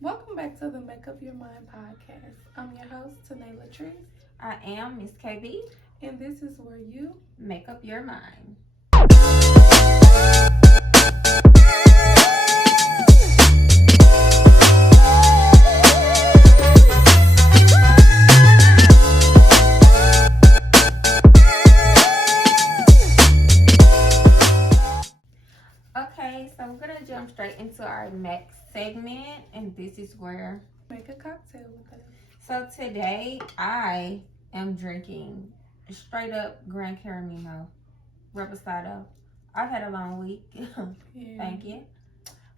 Welcome back to the Make Up Your Mind podcast. I'm your host, Tanae Latrice, I am Miss KB. and this is where you Make up your mind. Okay, so we're gonna jump straight into our next segment, and this is where. make a cocktail with us. So today I am drinking straight up Gran Caramino Reposado. I've had a long week. Yeah. Thank you.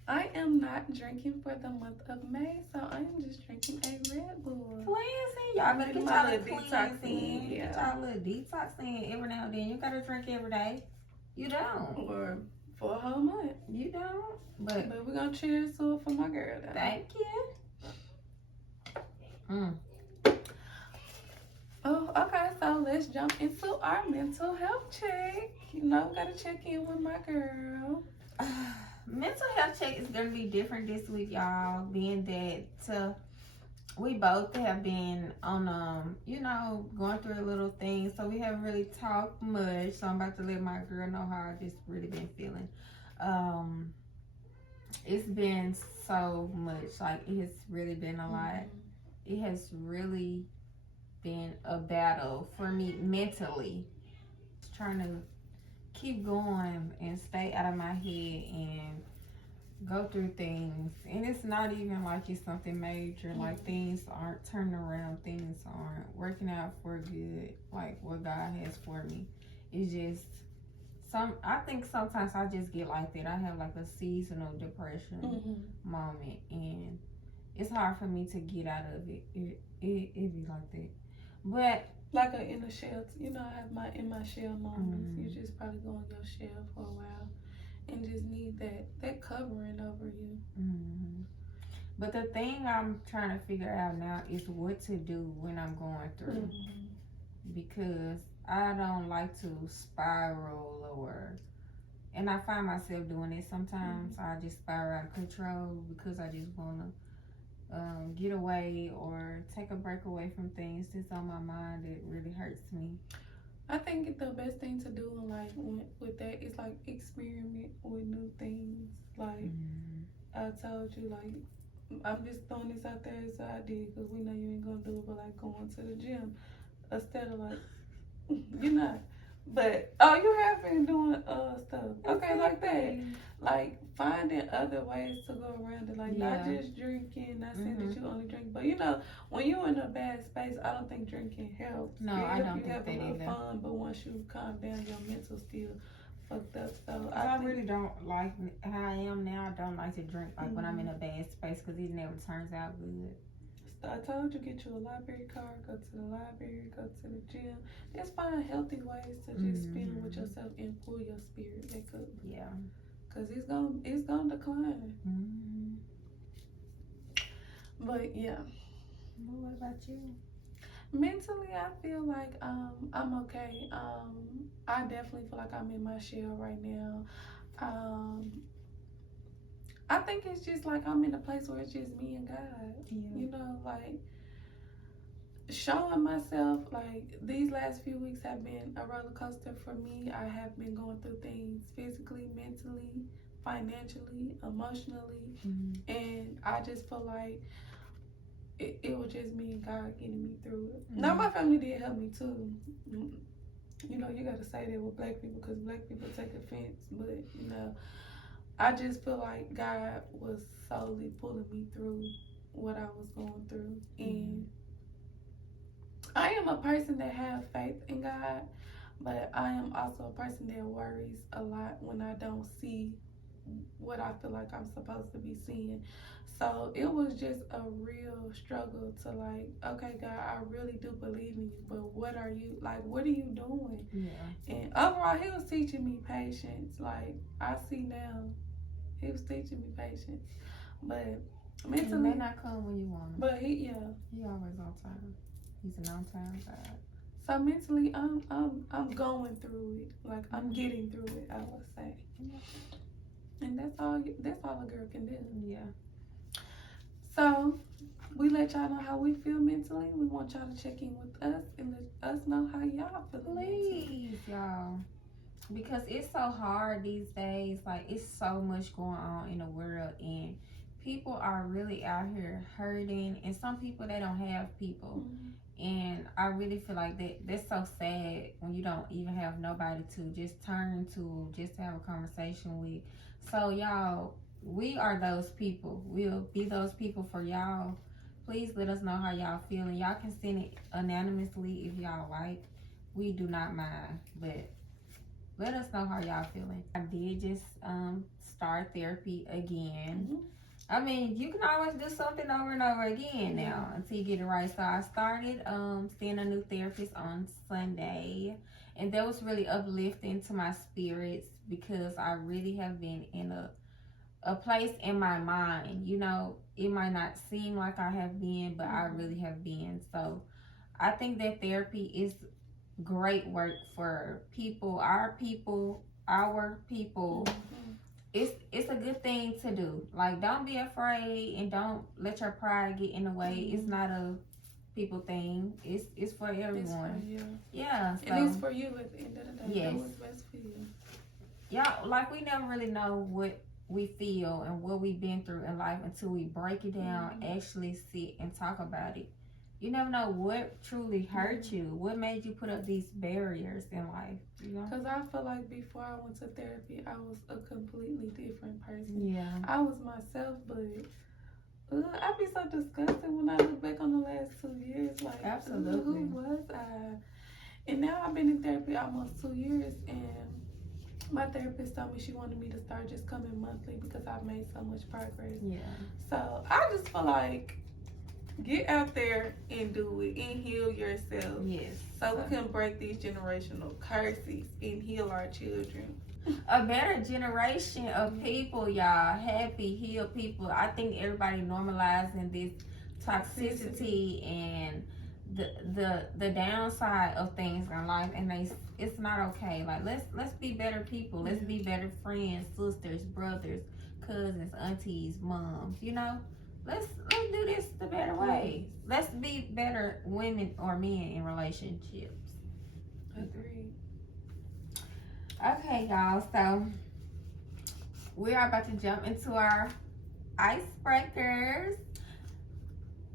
I am not drinking for the month of May, so I am just drinking a Red Bull. Cleansing, y'all better get My y'all little little detox detox in. in, Get yeah. y'all little detox in every now and then. You gotta drink every day. You don't. Or for a whole month. You don't. But But we're going to cheers to it for my girl, though. thank you. Oh, okay, so let's jump into our mental health check. You know, we got to check in with my girl. Mental health check is gonna be different this week, y'all. Being that we both have been on going through a little thing, so we haven't really talked much. So I'm about to let my girl know how I just really been feeling. It's been so much. Like, it has really been a lot. It has really been a battle for me mentally. Just trying to keep going and stay out of my head and go through things. And it's not even like it's something major. Like, things aren't turning around. Things aren't working out for good, like what God has for me. It's just I think sometimes I just get like that. I have like a seasonal depression moment, and it's hard for me to get out of it. It be like that. But Like a inner shell. You know, I have my in my shell moments. You just probably go in your shell for a while and just need that covering over you. But the thing I'm trying to figure out now is what to do when I'm going through, because I don't like to spiral, and I find myself doing it sometimes. I just spiral out of control because I just want to get away or take a break away from things that's on my mind that really hurts me. I think the best thing to do, like with that, is like experiment with new things. Like I told you, like I'm just throwing this out there as an idea because we know you ain't gonna do it, but like going to the gym instead of like you're not. But you have been doing stuff. Okay, like that. Like finding other ways to go around it. Like not just drinking, not saying that you only drink, but you know, when you're in a bad space, I don't think drinking helps. No, It I help don't you think have that a little either. fun, but once you calm down, your mental still fucked up. So I really don't like how I am now. I don't like to drink like when I'm in a bad space because it never turns out good. I told you, get you a library card, go to the library, go to the gym. Just find healthy ways to just spend with yourself and pull your spirit back up. Yeah. Cause it's gonna decline. But yeah. Well, what about you? Mentally, I feel like I'm okay. I definitely feel like I'm in my shell right now. I think it's just like I'm in a place where it's just me and God. Yeah. You know, like showing myself. Like these last few weeks have been a roller coaster for me. I have been going through things physically, mentally, financially, emotionally, and I just feel like it was just me and God getting me through it. Now my family did help me too. You know, you gotta say that with black people because black people take offense, but you know, I just feel like God was solely pulling me through what I was going through, and I am a person that have faith in God, but I am also a person that worries a lot when I don't see what I feel like I'm supposed to be seeing. So it was just a real struggle to like, okay, God, I really do believe in you, but what are you doing? Yeah. And overall, he was teaching me patience. Like I see now, he was teaching me patience. But mentally, He may not come when you want him. but he always on time. He's an on time God. So mentally, I'm going through it. Like I'm getting through it, I would say. And that's all a girl can do. Yeah. So So we let y'all know how we feel mentally. We want y'all to check in with us and let us know how y'all feel. Please, y'all. Because it's so hard these days. Like, it's so much going on in the world, and people are really out here hurting, and some people, they don't have people. And I really feel like that's so sad when you don't even have nobody to just turn to, just to have a conversation with. So y'all, we are those people. We'll be those people for y'all. Please let us know how y'all feeling. Y'all can send it anonymously if y'all like. We do not mind, but let us know how y'all feeling. I did just start therapy again. I mean, you can always do something over and over again now until you get it right. So I started seeing a new therapist on Sunday, and that was really uplifting to my spirits because I really have been in a place in my mind. You know, it might not seem like I have been, but I really have been. So I think that therapy is great work for our people. It's a good thing to do. Like, don't be afraid and don't let your pride get in the way. It's not a people thing. It's for everyone. It's for you. Yeah. So, and it's for you at the end of the day. Yes. Do what's best for you. Y'all, like, we never really know what we feel and what we've been through in life until we break it down, actually sit and talk about it. You never know what truly hurt you. What made you put up these barriers in life, you know? Because I feel like before I went to therapy, I was a completely different person. Yeah. I was myself, but I be so disgusted when I look back on the last 2 years. Like, absolutely. Who was I? And now I've been in therapy almost 2 years, and my therapist told me she wanted me to start just coming monthly because I've made so much progress. Yeah. So I just feel like, get out there and do it and heal yourself. Yes. So we can break these generational curses and heal our children. A better generation of people, y'all. Happy, healed people. I think everybody normalizing this toxicity and the downside of things in life, and it's not okay. Like, let's be better people. Let's be better friends, sisters, brothers, cousins, aunties, moms. You know. Let's do this the better way. Let's be better women or men in relationships. Agreed. Okay, y'all. So we are about to jump into our icebreakers.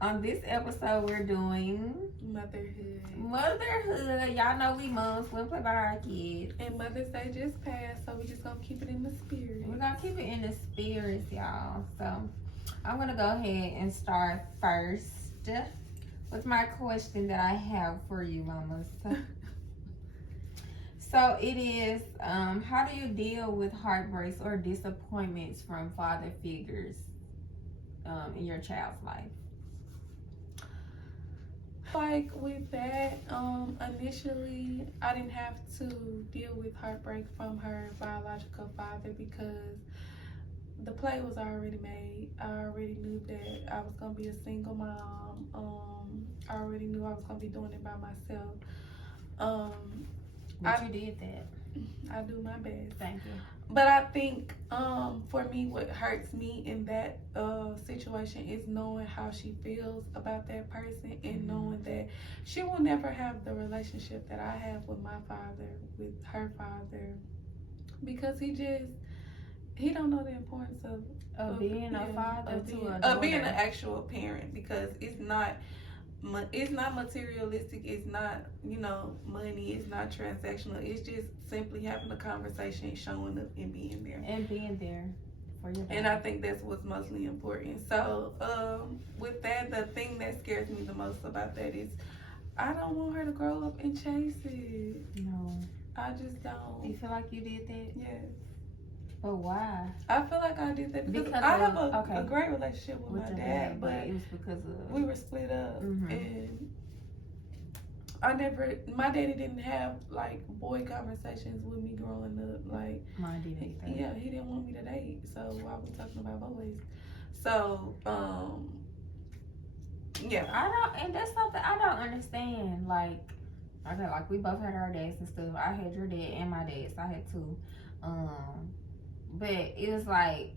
On this episode, we're doing Motherhood. Y'all know we moms. We play by our kids. And Mother's Day just passed, so we just gonna keep it in the spirit. We're gonna keep it in the spirits, y'all. So I'm going to go ahead and start first with my question that I have for you, mamas. So it is, how do you deal with heartbreaks or disappointments from father figures in your child's life? Like with that, initially I didn't have to deal with heartbreak from her biological father because the play was already made. I already knew that I was gonna be a single mom. I already knew I was gonna be doing it by myself. You did that. I do my best. Thank you. But I think for me, what hurts me in that situation is knowing how she feels about that person and knowing that she will never have the relationship that I have with my father, with her father, because he don't know the importance of being a father to a daughter. Of being an actual parent, because it's not materialistic, it's not, money, it's not transactional, it's just simply having a conversation, showing up and being there for your baby. And I think that's what's mostly important. So with that, the thing that scares me the most about that is I don't want her to grow up and chase it. No, I just don't. You feel like you did that? Yes. But why? I feel like I did that because I have a great relationship with my dad, but it was because of we were split up, and my daddy didn't have like boy conversations with me growing up. Like, mine didn't either. Yeah, he didn't want me to date, so why are we talking about boys? So, yeah. And that's something I don't understand. Like we both had our dads and stuff. I had your dad and my dad, so I had two. But it was like,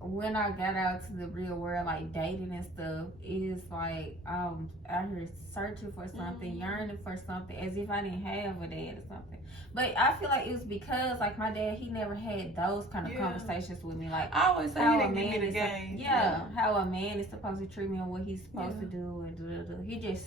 when I got out to the real world, like dating and stuff, it's like out here searching for something, yearning for something, as if I didn't have a dad or something. But I feel like it was because like my dad, he never had those kind of conversations with me. Like I always say how he a didn't give man me the is, game. how a man is supposed to treat me and what he's supposed to do, and he just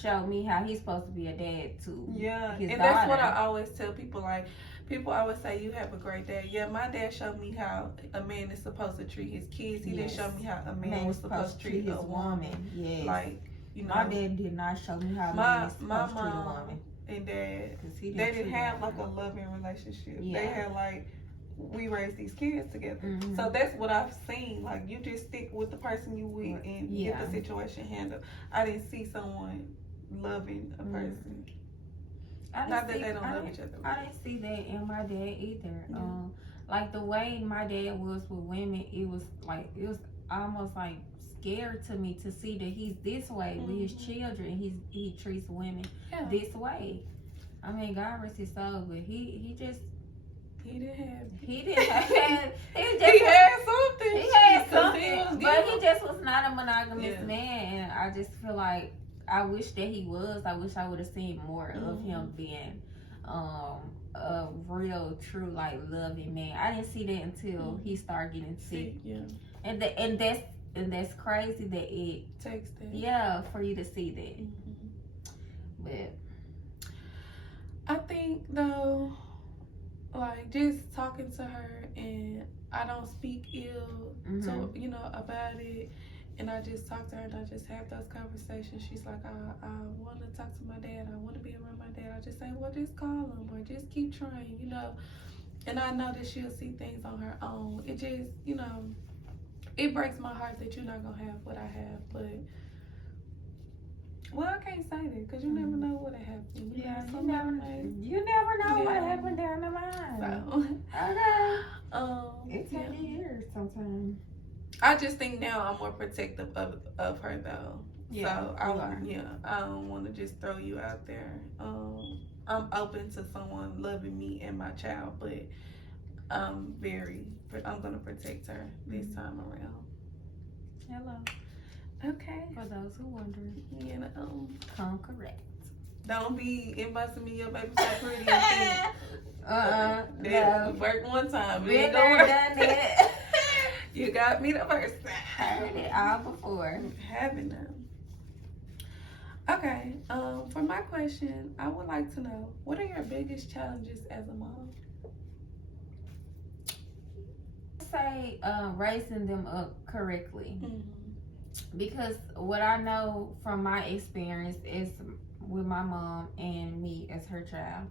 showed me how he's supposed to be a dad to his daughter. That's what I always tell people. Like, people always say you have a great dad. Yeah, my dad showed me how a man is supposed to treat his kids. He didn't show me how a man was supposed to treat a woman. Yes. Like, you know, my dad did not show me how a man is supposed to treat a woman. And dad, they didn't have like a loving relationship. They had like, we raised these kids together. So that's what I've seen. Like, you just stick with the person you with and get the situation handled. I didn't see someone loving a person. Not that they don't love each other. I didn't see that in my dad either. Like the way my dad was with women, it was almost like scary to me to see that he's this way with his children. He treats women this way. I mean, God rest his soul, but he didn't have. He had something, but he just was not a monogamous man. And I just feel like I wish that he was. I wish I would have seen more of him being a real, true, like loving man. I didn't see that until he started getting sick. And that's crazy that it takes that. Yeah, for you to see that. But I think though, like, just talking to her, and I don't speak ill to about it, and I just talk to her and I just have those conversations. She's like, I want to talk to my dad, I want to be around my dad. I just say, well, just call him or just keep trying, and I know that she'll see things on her own. It just, it breaks my heart that you're not gonna have what I have, but well, I can't say that because you never know what happened. You never know what happened down the line. So, it takes years sometimes. I just think now I'm more protective of her though. So I don't want to just throw you out there. I'm open to someone loving me and my child, but I'm gonna protect her this time around. Hello. Okay. For those who wondering, come correct. Don't be inviting me your baby so pretty and thin. No. Worked one time. Been there, done that. You got me the first time. Heard it all before. Having them. Okay. For my question, I would like to know, what are your biggest challenges as a mom? Say raising them up correctly. Because what I know from my experience is with my mom and me as her child,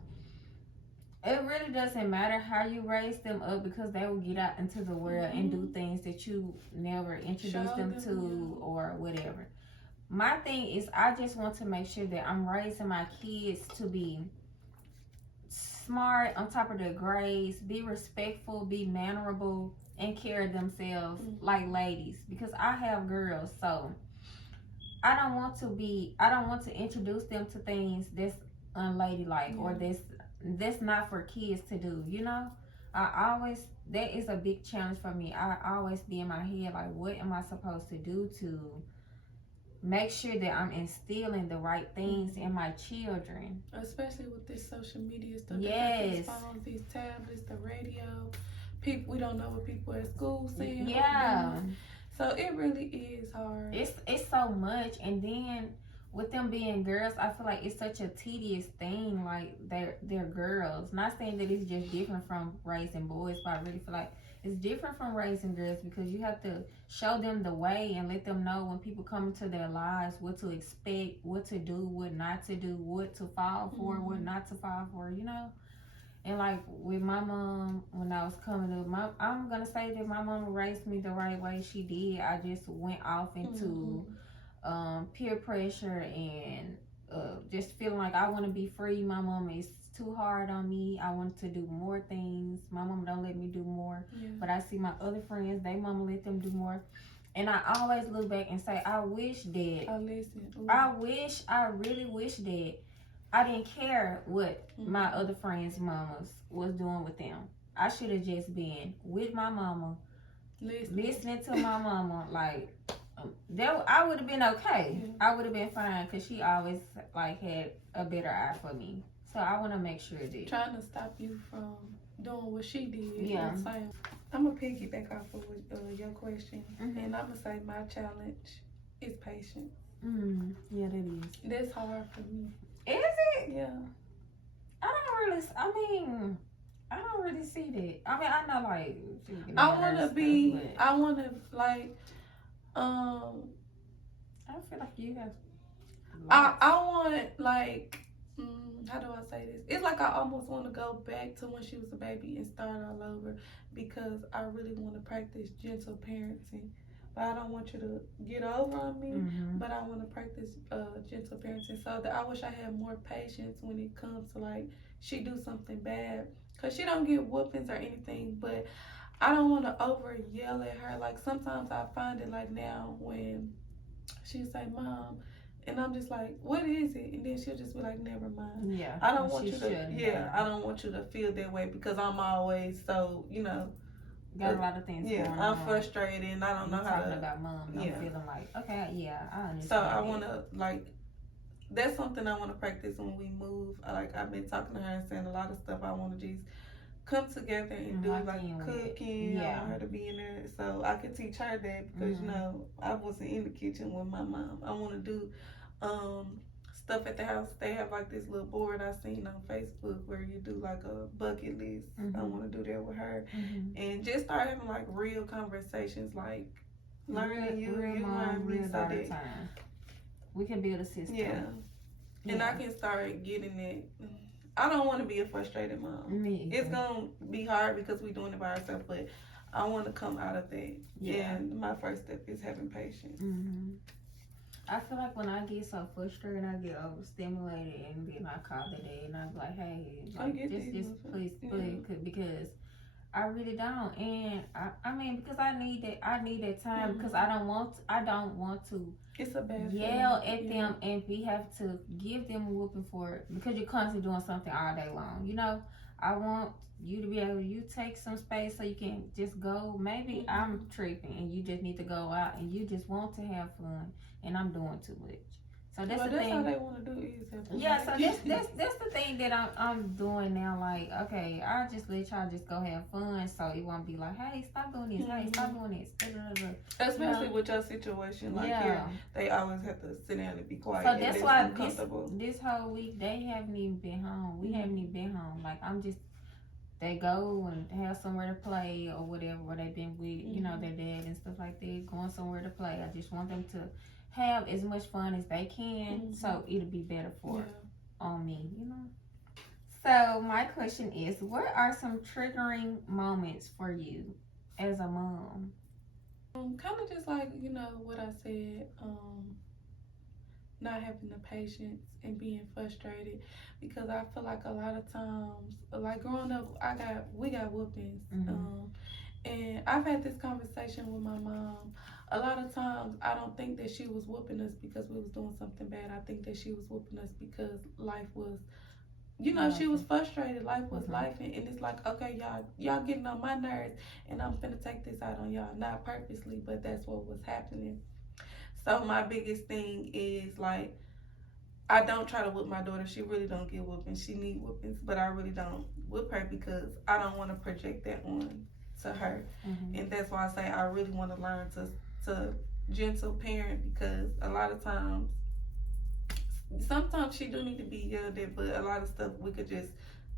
it really doesn't matter how you raise them up, because they will get out into the world and do things that you never introduced them to or whatever. My thing is, I just want to make sure that I'm raising my kids to be smart, on top of their grades, be respectful, be mannerable, and carry themselves like ladies, because I have girls, so I don't want to introduce them to things that's unladylike or that's not for kids to do, that is a big challenge for me. I always be in my head like, what am I supposed to do to make sure that I'm instilling the right things in my children, especially with this social media stuff. Yes. These phones, these tablets, the radio. We don't know what people at school saying. Yeah. So it really is hard. It's so much, and then with them being girls, I feel like it's such a tedious thing. Like they're girls. Not saying that it's just different from raising boys, but I really feel like it's different from raising girls, because you have to show them the way and let them know when people come into their lives what to expect, what to do, what not to do, what to fall for, what not to fall for. And like with my mom, when I was coming up, I'm gonna say that my mom raised me the right way. She did. I just went off into peer pressure and just feeling like I want to be free. My mom is too hard on me. I want to do more things. My mom don't let me do more. But I see my other friends, they mama let them do more. And I always look back and say, I really wish that I didn't care what my other friends' mamas was doing with them. I should have just been with my mama, listening to my mama, like that, I would have been okay. Yeah. I would have been fine because she always like had a better eye for me. So I want to make sure that trying to stop you from doing what she did. Yeah. I'm gonna piggyback off of your question, and I'm gonna say my challenge is patience. Yeah, that is. That's hard for me. Is it? Yeah. I don't really see that. I mean, I know like I wanna like I feel like you have. I want like. How do I say this? It's like I almost want to go back to when she was a baby and start all over because I really want to practice gentle parenting. But I don't want you to get over on me, but I want to practice gentle parenting so that I wish I had more patience when it comes to like she do something bad. Because she don't get whoopings or anything, but I don't want to over yell at her. Like sometimes I find it like now when she say, Mom, and I'm just like, what is it? And then she'll just be like, never mind. Yeah. I don't want you to. I don't want you to feel that way because I'm always so, got a lot of things. Yeah, going I'm on. Frustrated and I don't know how to. Talking about mom, I'm feeling like, okay, yeah, I understand. So I want to like. That's something I want to practice when we move. Like I've been talking to her and saying a lot of stuff. I want to just come together and do like cooking. I want her to be in there so I can teach her that because I wasn't in the kitchen with my mom. I want to do stuff at the house. They have like this little board I seen on Facebook where you do like a bucket list. I want to do that with her and just start having like real conversations, like learning you learn me, so that time. We can build a system. Yeah. And I can start getting it. I don't want to be a frustrated mom. It's gonna be hard because we're doing it by ourselves, but I want to come out of that. Yeah. And my first step is having patience. I feel like when I get so frustrated, I get overstimulated, and then I call the day and I'm like, hey, just please, because I really don't, and I mean because I need that time because I don't want to. It's a bad yell at them and we have to give them a whooping for it because you're constantly doing something all day long. I want you to be able to take some space so you can just go. Maybe I'm tripping and you just need to go out and you just want to have fun and I'm doing too much. So that's the thing. All they want to do is have fun. Yeah, so that's the thing that I'm doing now. Like, okay, I'll just let y'all just go have fun, so it won't be like, hey, stop doing this. Hey, stop doing this. Especially with your situation, like here, they always have to sit down and be quiet. So that's why this whole week they haven't even been home. We haven't even been home. Like they go and have somewhere to play or whatever, where they've been with, their dad and stuff like that, going somewhere to play. I just want them to have as much fun as they can, so it'll be better on me, So my question is, what are some triggering moments for you as a mom? Kind of just like what I said, not having the patience and being frustrated because I feel like a lot of times, like growing up, we got whoopings, and I've had this conversation with my mom. A lot of times, I don't think that she was whooping us because we was doing something bad. I think that she was whooping us because life was, she was frustrated. Life was life, and it's like, okay, y'all getting on my nerves, and I'm finna take this out on y'all, not purposely, but that's what was happening. So my biggest thing is like, I don't try to whip my daughter. She really don't get whoopings. She need whoopings, but I really don't whip her because I don't want to project that on to her, and that's why I say I really want to learn to gentle parent because a lot of times, sometimes she do need to be yelled at, but a lot of stuff we could just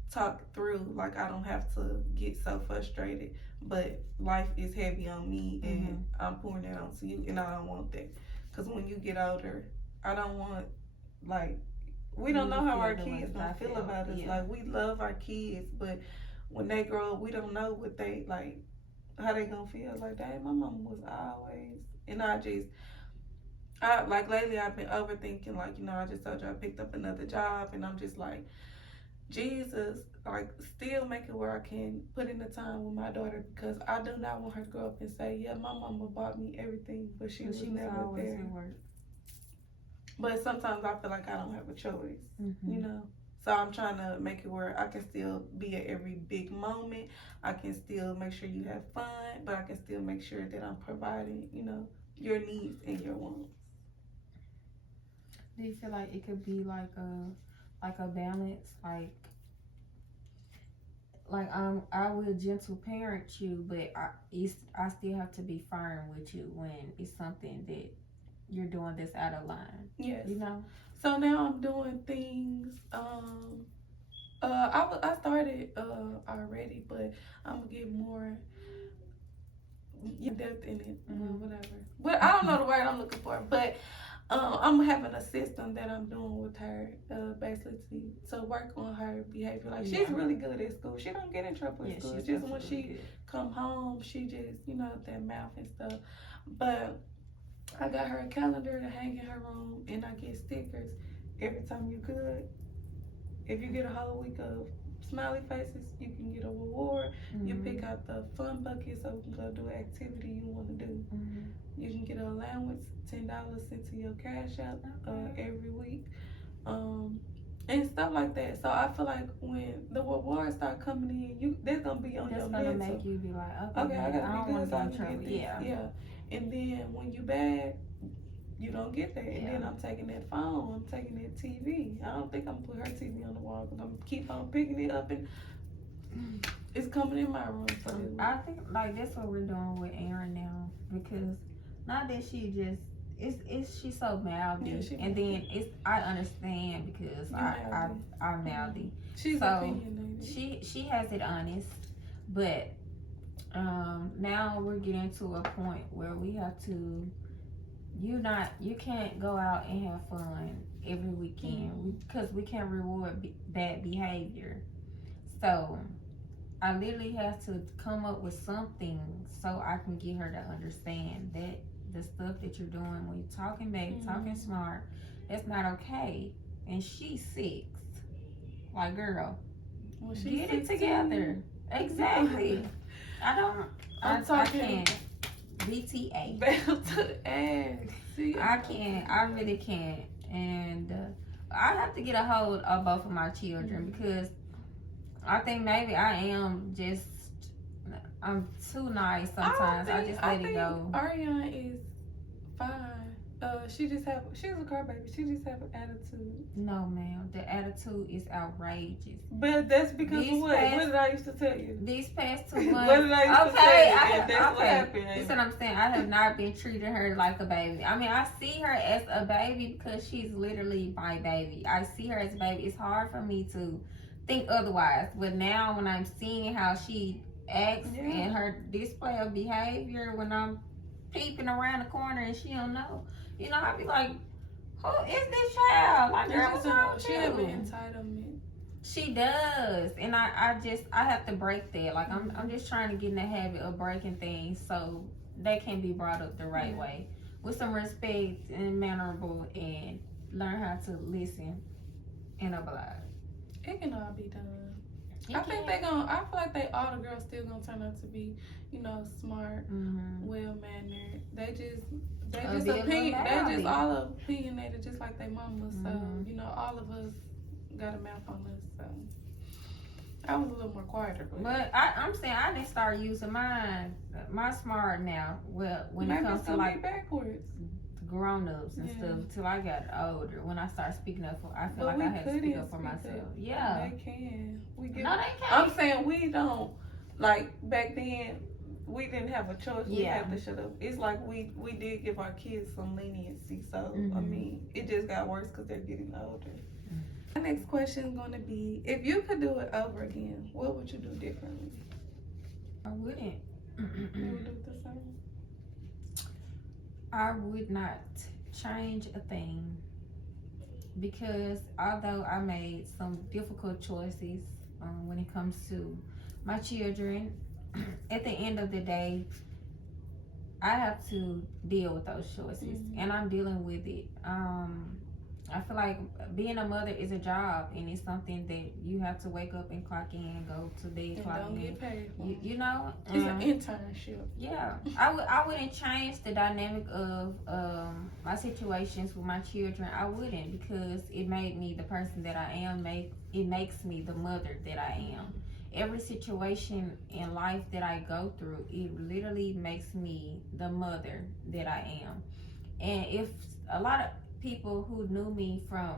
talk through. Like I don't have to get so frustrated, but life is heavy on me and I'm pouring it onto you, and I don't want that because when you get older, I don't want we don't know how our kids gonna feel about us. Like we love our kids, but when they grow up, we don't know what they how they gonna feel. Like, dang, my mama was always, and I like lately I've been overthinking. Like, I just told you I picked up another job, and I'm just like, Jesus, like still make it where I can put in the time with my daughter because I do not want her to grow up and say, yeah, my mama bought me everything, but she was never there. But sometimes I feel like I don't have a choice, So I'm trying to make it where I can still be at every big moment. I can still make sure you have fun, but I can still make sure that I'm providing, your needs and your wants. Do you feel like it could be like a balance, I will gentle parent you, but I still have to be firm with you when it's something that you're doing that's out of line. Yes. You know. So now I'm doing things. I started already, but I'm gonna get more depth in it, whatever. But I don't know the word I'm looking for. But I'm having a system that I'm doing with her, basically to work on her behavior. Like she's really good at school. She don't get in trouble at school. It's just when she come home, she just that mouth and stuff. But I got her a calendar to hang in her room, and I get stickers every time you good. If you get a whole week of smiley faces, you can get a reward. You pick out the fun bucket so you can go do an activity you want to do. You can get an allowance, $10 sent to your cash app every week, and stuff like that. So I feel like when the rewards start coming in, that's gonna be on your mental. That's gonna make you be like, okay, I gotta be good so I can get this. Yeah. And then when you bad, you don't get that. And then I'm taking that phone, I'm taking that TV. I don't think I'm gonna put her TV on the wall because I'm keep on picking it up and it's coming in my room. So I think like that's what we're doing with Aaron now, because not that she just she's so mouthy, and then I understand because I'm mouthy. She's so opinionated. She has it honest, but now we're getting to a point where we have to. You can't go out and have fun every weekend because we can't reward bad behavior. So I literally have to come up with something so I can get her to understand that the stuff that you're doing when you're talking back, talking smart, that's not okay. And she's 6. Like, girl, get it together. Exactly. I can't. BTA. Bell to ass. I can't. I really can't. And I have to get a hold of both of my children because I think maybe I'm too nice sometimes. I just let it go. Ariana is fine. She's a car baby. She just have an attitude. No, ma'am. The attitude is outrageous. But that's because of what? What did I used to tell you? These past 2 months. What did I used to tell you? That's what happened. That's what I'm saying. I have not been treating her like a baby. I mean, I see her as a baby because she's literally my baby. I see her as a baby. It's hard for me to think otherwise. But now when I'm seeing how she acts and her display of behavior when I'm peeping around the corner and she don't know. I'd be like, who is this child? Like, girl, what's wrong with you? She have an entitlement. She does. And I have to break that. Like, I'm just trying to get in the habit of breaking things so they can be brought up the right way. With some respect and mannerable and learn how to listen and oblige. It can all be done. I feel like all the girls still gonna turn out to be, smart, well mannered. They just all opinionated just like their mama. So, all of us got a mouth on us. So I was a little more quieter. But I'm saying I didn't start using my smart now. Well, when it comes to like backwards. Grown-ups and stuff till I got older. When I start speaking up I feel like I had to speak up for myself. Yeah. They can. No, they can't. I'm saying we don't. Like, back then, we didn't have a choice. We had to shut up. It's like we did give our kids some leniency. So, I mean, it just got worse because they're getting older. My next question is going to be, if you could do it over again, what would you do differently? I wouldn't. You would do the same? I would not change a thing because although I made some difficult choices when it comes to my children, at the end of the day, I have to deal with those choices and I'm dealing with it. I feel like being a mother is a job and it's something that you have to wake up and clock in, go to bed, and clock don't in. Get paid for. It's an internship. Yeah, I wouldn't change the dynamic of my situations with my children, I wouldn't, because it made me the person that I am. It makes me the mother that I am. Every situation in life that I go through, it literally makes me the mother that I am. And if a lot of people who knew me from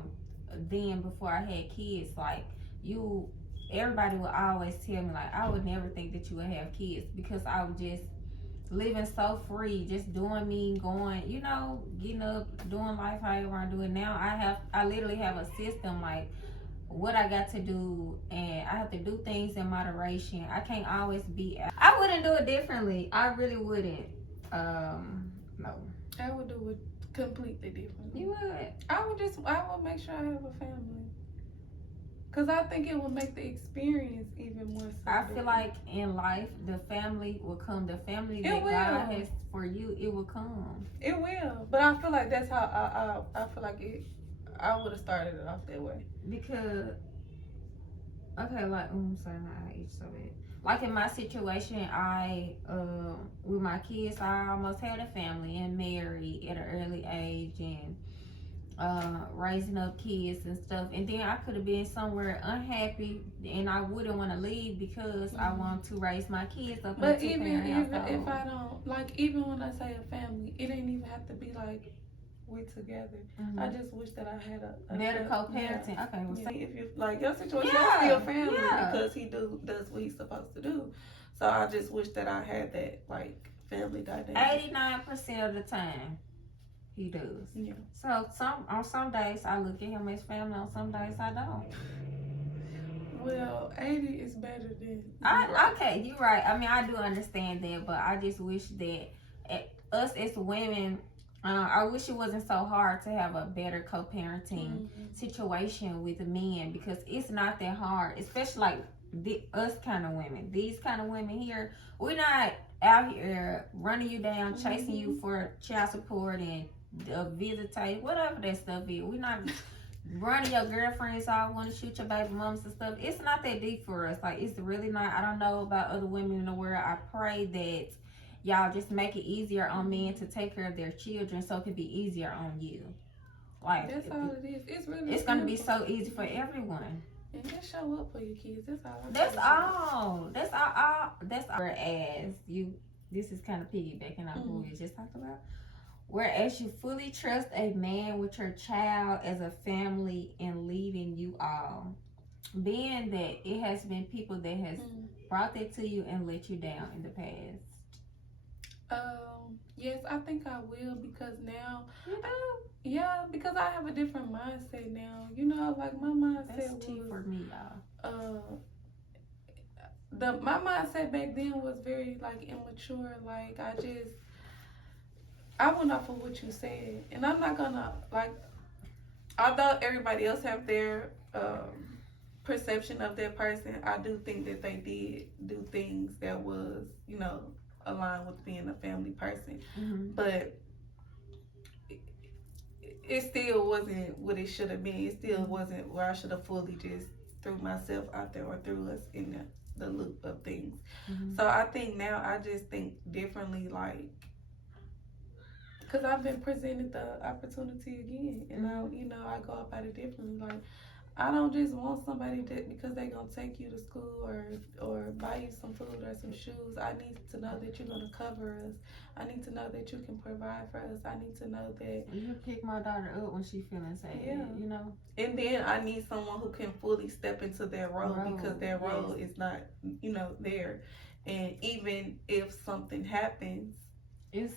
then, before I had kids, like you, everybody would always tell me, like, I would never think that you would have kids, because I was just living so free, just doing me, going, getting up, doing life however I do it. Now I literally have a system, like what I got to do, and I have to do things in moderation. I can't always be out. I wouldn't do it differently. I really wouldn't. No. I would do it completely differently. You would? I would make sure I have a family. Because I think it will make the experience even more so. I feel like in life, the family will come. The family that God has for you, it will come. It will. But I feel like that's how I feel like I would have started it off that way. Because, okay, like, I'm sorry, my age so bad. Like in my situation, with my kids, I almost had a family and married at an early age, and raising up kids and stuff. And then I could have been somewhere unhappy, and I wouldn't want to leave because I want to raise my kids up. But even if I don't, like, even when I say a family, it ain't even have to be like we together. I just wish that I had a better co-parenting. Yeah. Okay, well, if you like your situation, is still family because he does what he's supposed to do. So I just wish that I had that like family dynamic. 89% of the time, he does. Yeah. So on some days I look at him as family. On some days I don't. Well, 80 is better than. Okay, you're right. I mean, I do understand that, but I just wish that us as women. I wish it wasn't so hard to have a better co-parenting situation with the men, because it's not that hard, especially like us kind of women. These kind of women here, we're not out here running you down, chasing you for child support and visitation, whatever that stuff is. We're not running your girlfriends off, want to shoot your baby moms and stuff. It's not that deep for us. Like, it's really not. I don't know about other women in the world. I pray that y'all just make it easier on men to take care of their children, so it can be easier on you. Like, that's all it is. It's gonna be so easy for everyone. And just show up for your kids. That's all. That's all. Whereas this is kind of piggybacking on what we just talked about. Whereas you fully trust a man with your child as a family and leaving you all, being that it has been people that has brought that to you and let you down in the past. Yes, I think I will, because now, because I have a different mindset now. Like my mindset That's tea for me, y'all. My mindset back then was very like immature. Like I went off of what you said, and I'm not gonna like. Although everybody else have their perception of that person, I do think that they did do things that was, aligned with being a family person. But it still wasn't what it should have been. It still wasn't where I should have fully just threw myself out there or threw us in the loop of things. So I think now I just think differently, like, because I've been presented the opportunity again, and I go about it differently. Like, I don't just want somebody because they're going to take you to school or buy you some food or some shoes. I need to know that you're going to cover us. I need to know that you can provide for us. I need to know that you pick my daughter up when she's feeling sad, And then I need someone who can fully step into their role, because their role is not, there. And even if something happens, you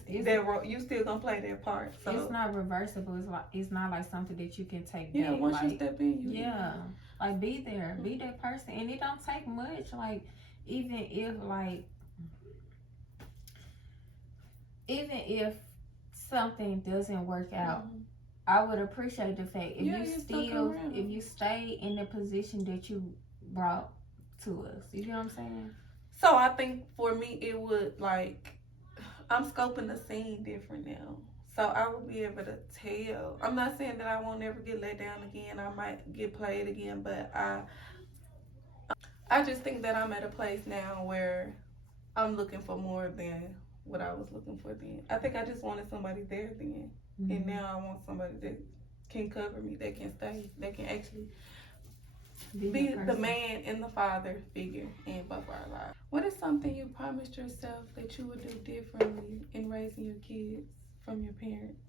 still gonna play that part. So it's not reversible. It's not like something that you can take back. Yeah, once you step in, like be there, be that person, and it don't take much. Like even if something doesn't work out, I would appreciate the fact if you stay in the position that you brought to us. You know what I'm saying? So I think for me it would like. I'm scoping the scene different now. So I will be able to tell. I'm not saying that I won't ever get let down again. I might get played again, but I just think that I'm at a place now where I'm looking for more than what I was looking for then. I think I just wanted somebody there then. And now I want somebody that can cover me, that can stay, that can actually be the man and the father figure in both our lives. What is something you promised yourself that you would do differently in raising your kids from your parents?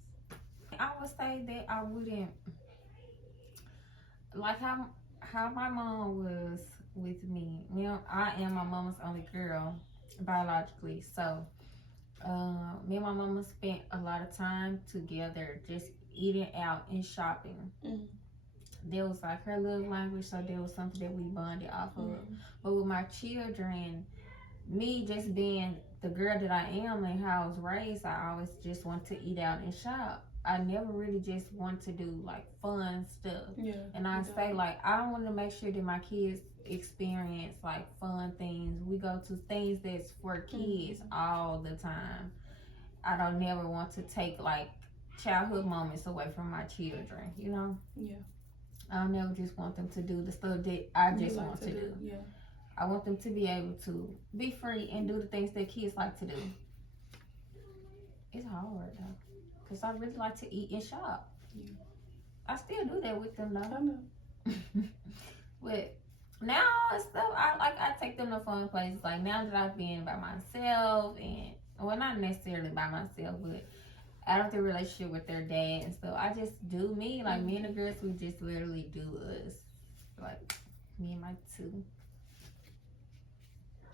I would say that I wouldn't, like how my mom was with me. You know, I am my mama's only girl biologically, so me and my mama spent a lot of time together, just eating out and shopping. That was like her love language, so that was something that we bonded off of. But with my children, me just being the girl that I am and how I was raised, I always just want to eat out and shop. I never really just want to do like fun stuff. Yeah. And I say like I don't want to make sure that my kids experience like fun things. We go to things that's for kids all the time. I don't never want to take like childhood moments away from my children, you know? Yeah. I never just want them to do the stuff that I just want to do. Yeah. I want them to be able to be free and do the things that kids like to do. It's hard though, because I really like to eat and shop. Yeah. I still do that with them though. I know. But now and stuff, I take them to fun places. Like now that I've been by myself and, well, not necessarily by myself, but out of the relationship with their dad and stuff, I just do me. Like me and the girls, we just literally do us. Like me and my two.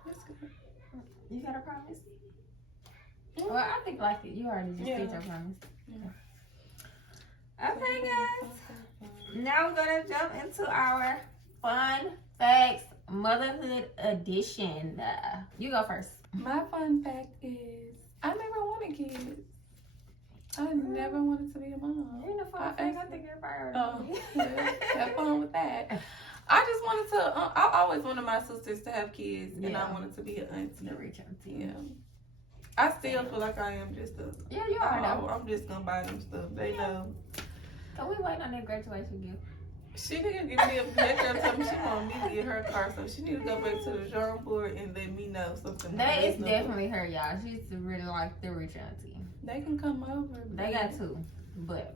That's good. You got a promise? Well, I think like you already just did your promise. Yeah. Okay, guys. Now we're gonna jump into our fun facts motherhood edition. You go first. My fun fact is I never wanted kids. I never wanted to be a mom. You're in the fun fact. I think you're priority. Oh, well, have fun with that. I just wanted to. I always wanted my sisters to have kids, and I wanted to be an auntie. The rich auntie. Yeah. I still feel like I am just a. Yeah, you are though. I'm just gonna buy them stuff. They know. So we waiting on that graduation gift. She didn't give me a picture. Told me she want me to get her car, so she need to go back to the drawing board and let me know something. That is definitely her, y'all. She's really like the rich auntie. They can come over. They got two, but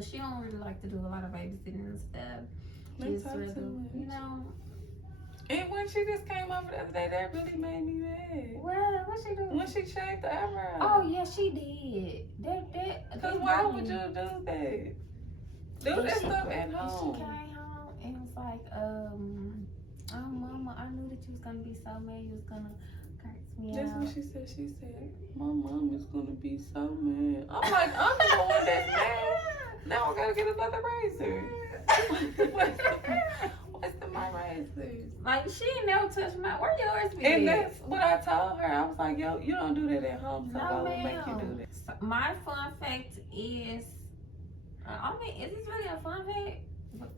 she don't really like to do a lot of babysitting and stuff. Just rather, you know. And when she just came over the other day, that really made me mad. What she do? When she shaved the eyebrow. Oh yeah, she did. Cause why would you do that? Do that stuff at home. She came home and was like, oh mama, I knew that you was gonna be so mad. You was gonna curse me That's out. what she said. She said, my mom is gonna be so mad. I'm like, I'm the one that's mad. Now I gotta get another razor. What's the my razors? Like she ain't never touched my. Where yours be? And that's what I told her. I was like, yo, you don't do that at home, so No, I will make you do that. So my fun fact is, I mean, is this really a fun fact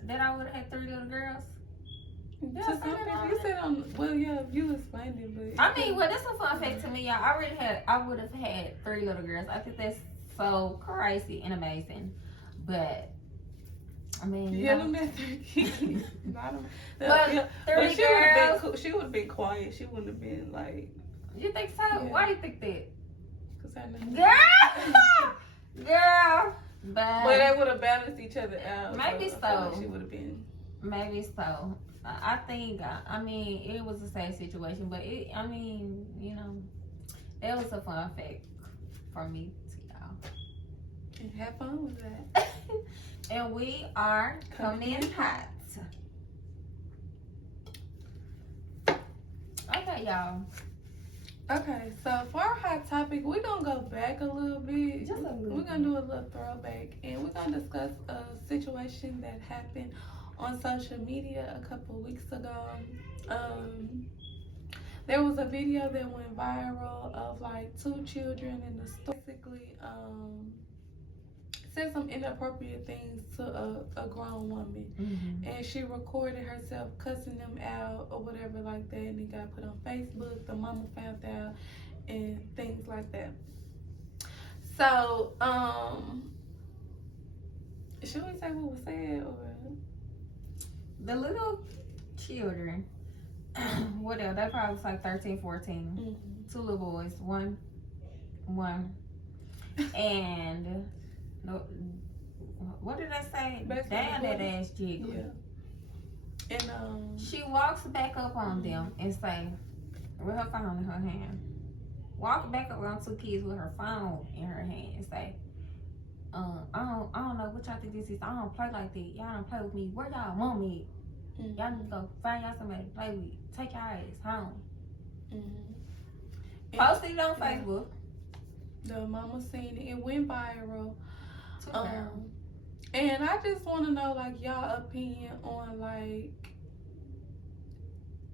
that I would have had 3 little girls? To some people, you said well, yeah, you explained it, but I mean, well, that's a fun fact to me, y'all. I would have had 3 little girls. I think that's so crazy and amazing. But I mean, yeah, them that 3 kids. But 3 girls. She would have been quiet. She wouldn't have been like. You think so? Yeah. Why do you think that? Cause I know. Girl. But they would have balanced each other out. Maybe so. so. She would have been. Maybe so. I think, I mean, it was a sad situation, but I mean, you know, it was a fun fact for me to y'all. Have fun with that. And we are coming in hot. Okay, y'all. Okay, so for our hot topic, we're gonna go back a little bit. Just a little We're gonna do a little throwback, and we're gonna discuss a situation that happened on social media a couple weeks ago. There was a video that went viral of like 2 children in the store basically said some inappropriate things to a grown woman. Mm-hmm. And she recorded herself cussing them out or whatever like that, and it got put on Facebook. The mama found out and things like that. So should we say what was said or? The little children, whatever, they probably was like 13, 14. Mm-hmm. 2 little boys, one. And what did I say? Basically, Damn, that ass jiggle. Yeah. And she walks back up on them and say, with her phone in her hand, walk back up on two kids with her phone in her hand and say, I don't know what y'all think this is. I don't play like that. Y'all don't play with me. Where y'all mom at? Y'all need to go find y'all somebody to play with. Take your ass home. Posted it on Facebook. The mama seen it. It went viral. Too viral. And I just want to know, like, y'all opinion on, like,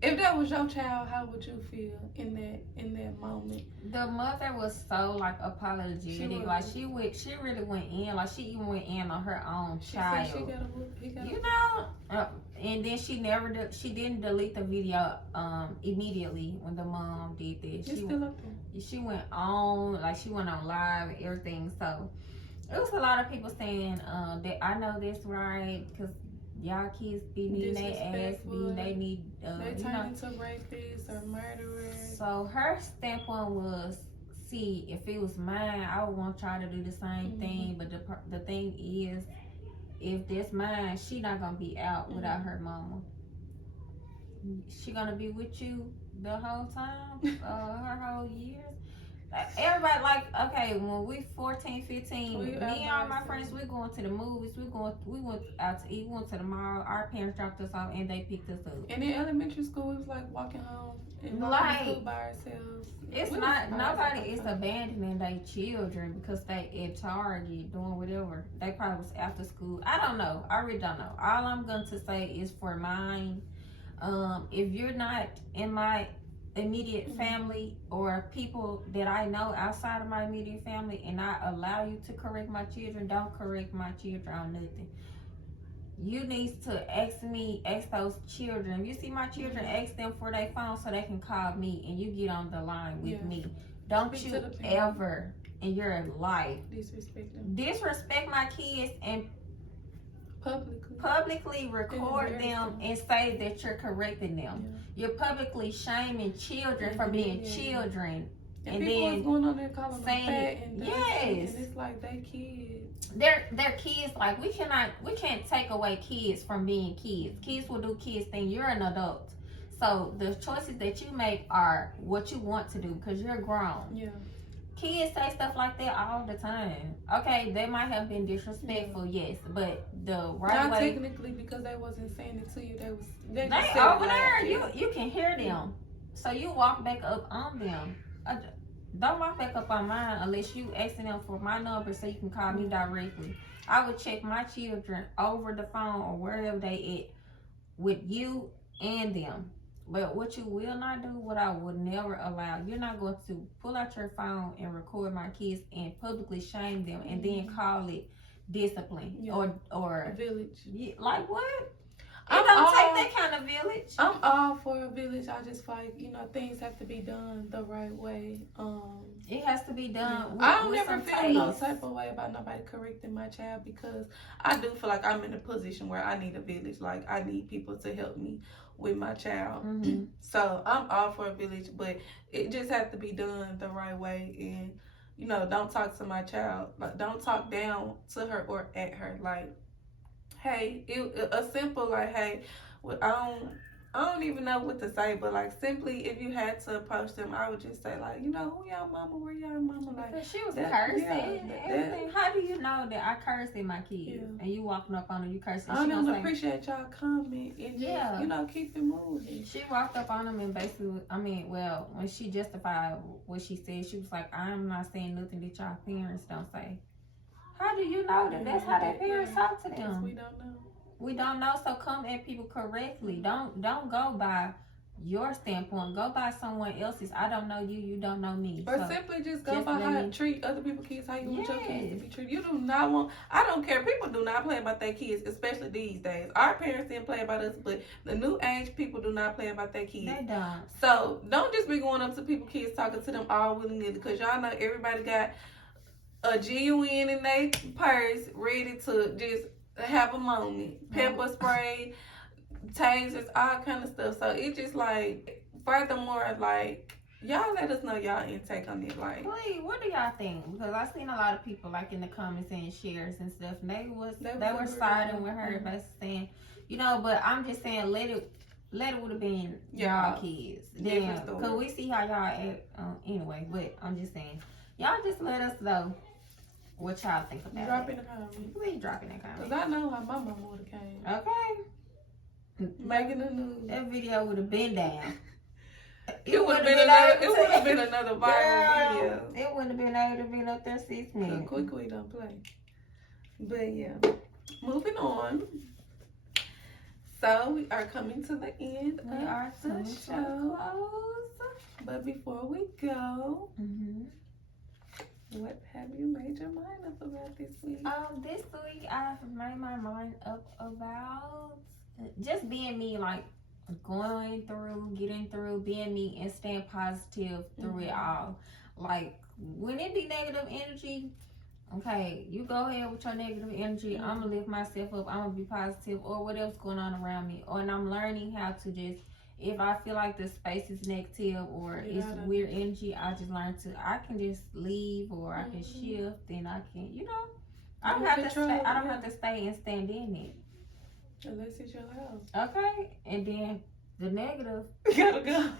if that was your child, how would you feel in that moment? The mother was so like apologetic. She really went in. Like she even went in on her own child. She got a whoop. You know, and then she didn't delete the video immediately when the mom did that. It's still up there. She went on, like she went on live and everything. So it was a lot of people saying that I know this right because y'all kids be needing their ass beat. They need they turn into rapists or murderers. So her standpoint was, see, if it was mine, I would want y'all to do the same thing. But the thing is, if that's mine, she not gonna be out without her mama. She gonna be with you the whole time, her whole years. Everybody, like, okay, when we 14, 15, me and all my friends, we're going to the movies, we went out to eat, we went to the mall, our parents dropped us off and they picked us up. And in elementary school, it was like walking home and walking to school by ourselves. It's not, nobody is abandoning their children because they at Target doing whatever. They probably was after school. I don't know. I really don't know. All I'm going to say is for mine, if you're not in my immediate family or people that I know outside of my immediate family and I allow you to correct my children, don't correct my children on nothing. You need to ask those children. If you see my children, ask them for their phone so they can call me and you get on the line with me. Don't Speak you ever in your life disrespect my kids and publicly record them and say that you're correcting them. You're publicly shaming children for being children. And then going on there calling them fat and yes, and it's like they kids. They're kids. Like we can't take away kids from being kids. Kids will do kids things. You're an adult, so the choices that you make are what you want to do because you're grown. Yeah. Kids say stuff like that all the time. Okay, they might have been disrespectful, yes, but the right Not way. Not technically because they wasn't saying it to you. They over there. You can hear them, so you walk back up on them. Don't walk back up on mine unless you asking them for my number so you can call me directly. I would check my children over the phone or wherever they at with you and them. But what you will not do, what I would never allow, you're not going to pull out your phone and record my kids and publicly shame them and then call it discipline or a village. Like what? It don't take that kind of village. I'm all for a village. I just feel like, things have to be done the right way. It has to be done with, I don't ever feel no type of way about nobody correcting my child because I do feel like I'm in a position where I need a village. Like, I need people to help me with my child. So, I'm all for a village, but it just has to be done the right way. And, don't talk to my child. Like, don't talk down to her or at her. Like, hey, a simple like, hey, I don't even know what to say, but like simply, if you had to approach them, I would just say like, who y'all mama, where y'all mama? Like because she was cursing. Everything. How do you know that I cursed at my kids and you walking up on her, you cursing? I don't appreciate y'all comment and just, keep it moving. She walked up on them and basically, when she justified what she said, she was like, I'm not saying nothing that y'all parents don't say. How do you know that that's how their parents talk to them? We don't know. We don't know, so come at people correctly. Don't go by your standpoint. Go by someone else's. I don't know you, you don't know me. Or so simply just go by how you treat other people's kids, how you want your kids to be treated. You do not want, I don't care. People do not play about their kids, especially these days. Our parents didn't play about us, but the new age people do not play about their kids. They don't. So don't just be going up to people's kids talking to them all willy-nilly because y'all know everybody got a GUN in their purse ready to just have a moment. Pepper spray, tasers, all kind of stuff. So it's just like, furthermore, like, y'all let us know y'all intake on it. Like, Wait, what do y'all think? Because I seen a lot of people like in the comments saying shares and stuff. And they were siding with her, but saying, But I'm just saying, let it would have been y'all kids. Then, cause we see how y'all act anyway. But I'm just saying, y'all just let us know what y'all think about drop in the comments. Please drop in the comments. Cause I know how my mama would have came. Okay. Making the news. That video would have been down. It would have been another viral video. It wouldn't have been able to be up there 6 minutes. Quick, don't play. But yeah, moving on. So we are coming to the end of the show. But before we go, what have you made your mind up about this week? This week I've made my mind up about just being me, like going through, getting through, being me, and staying positive through it all. Like when it be negative energy, okay, you go ahead with your negative energy. I'm gonna lift myself up. I'm gonna be positive, or whatever's going on around me. And I'm learning how to just, if I feel like the space is negative or it's weird energy, I just learn I can just leave, or I can shift, and I can, I don't have to stay. I don't have to stay and stand in it. Unless it's your house. Okay, and then the negative. Gotta go.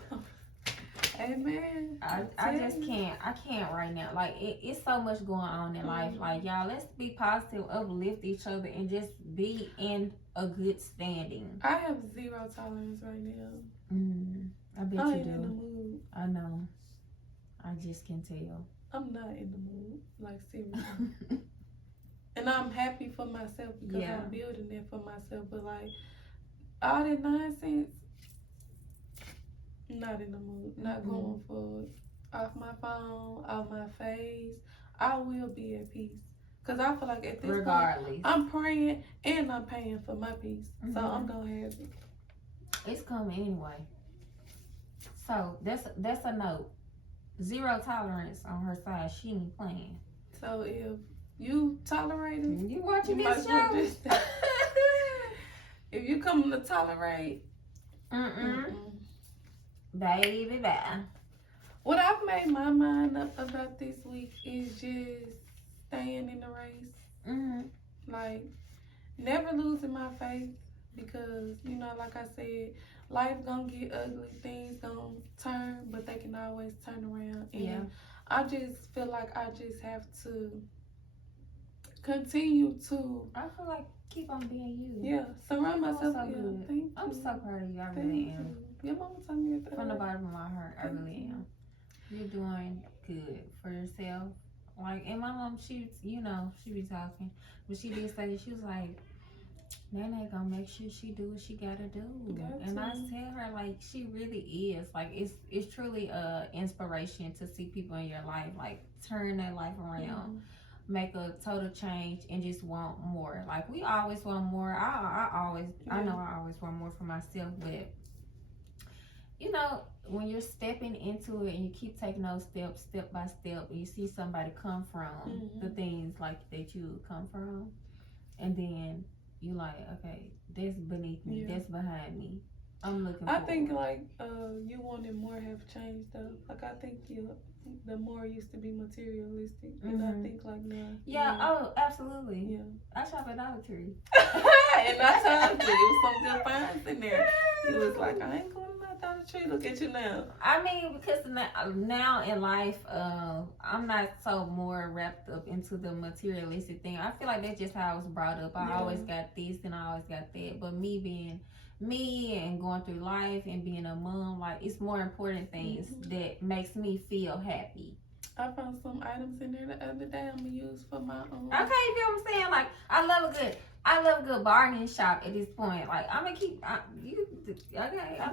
Amen. I just can't. I can't right now. Like it's so much going on in life. Like y'all, let's be positive, uplift each other, and just be in a good standing. I have 0 tolerance right now. I bet I you ain't do. in the mood. I know. I just can tell. I'm not in the mood. Like seriously. And I'm happy for myself because I'm building it for myself. But like all that nonsense, not in the mood. Not going for it. Off my phone, off my face. I will be at peace. Because I feel like at this point, I'm praying and I'm paying for my peace. So I'm going to have it. It's coming anyway. So that's a note. 0 tolerance on her side. She ain't playing. So if you tolerating, you watching this show. If you coming to tolerate, baby, bye. What I've made my mind up about this week is just staying in the race. Like, never losing my faith because, like I said, life gonna get ugly, things gonna turn, but they can always turn around. And I just feel like I just have to continue to. I feel like keep on being you. Yeah, surround myself. So good. I'm so proud of you. I really am. Your mama told me that. From the bottom of my heart, I really am. You're doing good for yourself. Like, and my mom, she be talking, but she did say, she was like, Nana gonna make sure she do what she gotta do. And I tell her, like, she really is. Like, it's truly a inspiration to see people in your life, like, turn their life around, make a total change, and just want more. Like, we always want more. I know I always want more for myself, but when you're stepping into it and you keep taking those steps, step by step, and you see somebody come from the things like that you come from, and then you like, okay, that's beneath me, that's behind me. I'm looking forward. I think like you wanted more have changed though. Like I think the more used to be materialistic, and I think like now. Yeah. Oh, absolutely. Yeah. I shop at Dollar Tree. And I told you, it was some good finds in there. He was like, I ain't going to my Dollar Tree. Look at you now. I mean, because now in life, I'm not so more wrapped up into the materialistic thing. I feel like that's just how I was brought up. I always got this and I always got that. But me being me and going through life and being a mom, like, it's more important things that makes me feel happy. I found some items in there the other day I'm gonna use for my own. Okay, you feel what I'm saying? Like, I love a good bargain shop at this point. Like, I'm gonna keep I'm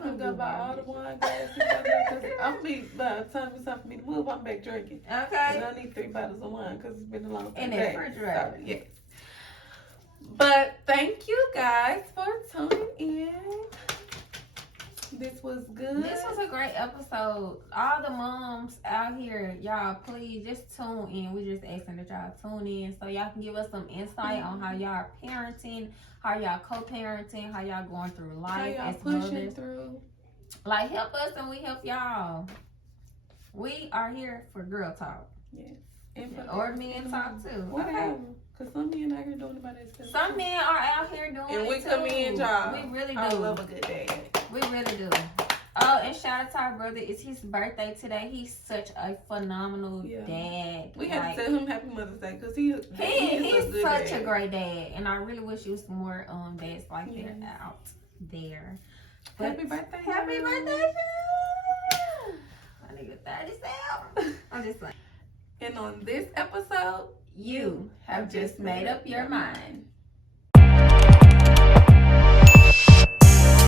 gonna go buy all the wine glasses because I'm gonna be, by the time it's time for me to move, I'm back drinking. Okay. And I need 3 bottles of wine because it's been a long time. In the refrigerator. So, yes. But thank you guys for tuning in. This was good. This was a great episode. All the moms out here, y'all, please just tune in. We're just asking that y'all tune in so y'all can give us some insight on how y'all are parenting, how y'all co-parenting, how y'all going through life, how y'all as pushing mothers. Through. Like, help us and we help y'all. We are here for girl talk. Yes. And Or men talk too. Whatever. Because some men out here doing it by themselves. Some men are out here doing and it we too. commend y'all. We really do. I love a good dad. We really do. Oh, and shout out to our brother. It's his birthday today. He's such a phenomenal dad. We have to tell him Happy Mother's Day because he's such a great dad. And I really wish it was more dads like that out there. But happy birthday. Happy birthday. My nigga 37. I'm just saying. And on this episode, you have just made up your mind.